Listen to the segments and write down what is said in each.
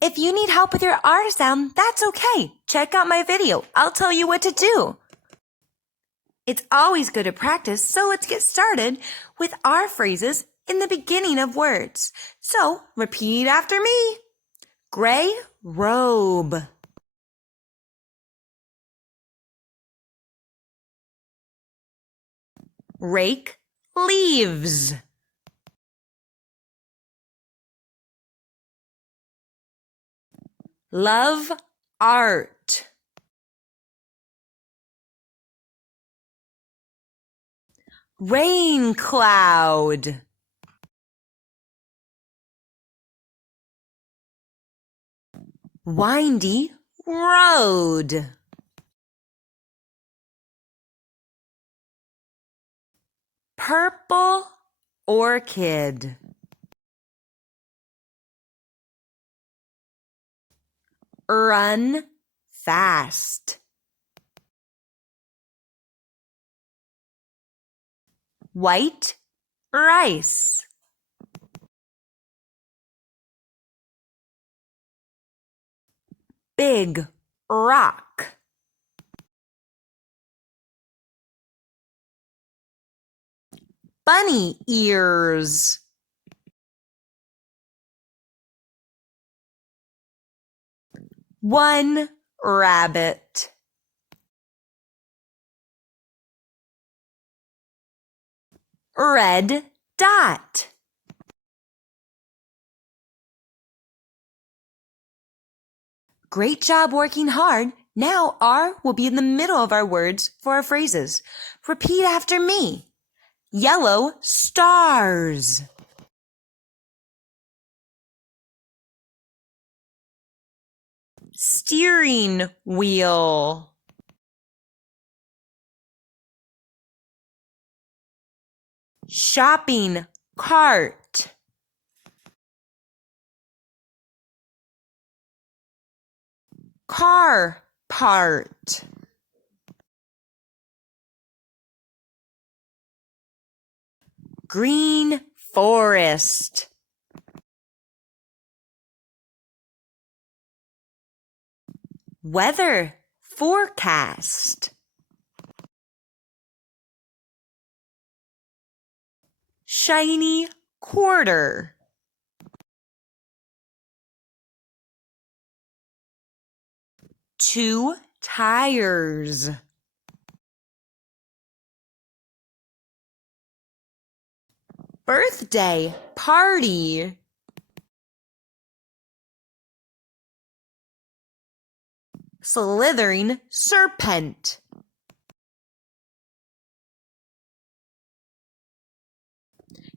If you need help with your R sound, that's okay. Check out my video. I'll tell you what to do. It's always good to practice, so let's get started with R phrases in the beginning of words. So, repeat after me. Gray robe. Rake leaves. Love art. Rain cloud. Windy road. Purple orchid. Run fast. White rice. Big rock. Bunny ears. One rabbit. Red dot. Great job working hard. Now R will be in the middle of our words for our phrases. Repeat after me. Yellow stars. Steering wheel. Shopping cart. Car part. Green forest. Weather forecast. Shiny quarter. Two tires. Birthday party. Slithering serpent.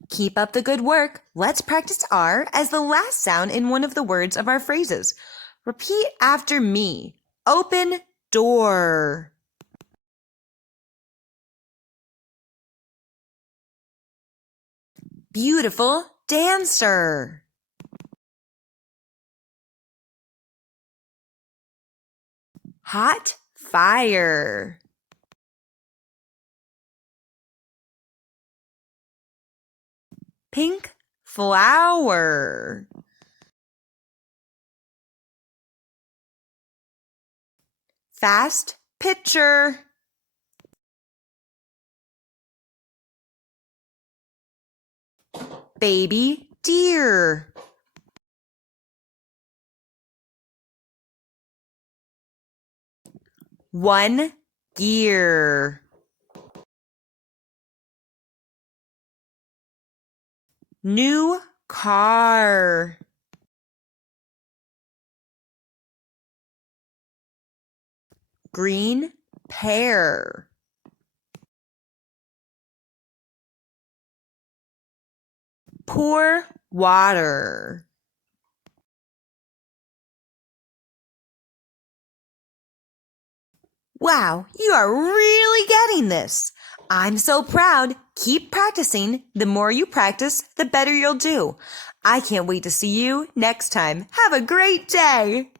Keep up the good work. Let's practice R as the last sound in one of the words of our phrases. Repeat after me. Open door. Beautiful dancer. Hot fire. Pink flower. Fast pitcher. Baby deer. One gear. New car. Green pear. Pour water. Wow, you are really getting this. I'm so proud. Keep practicing. The more you practice, the better you'll do. I can't wait to see you next time. Have a great day.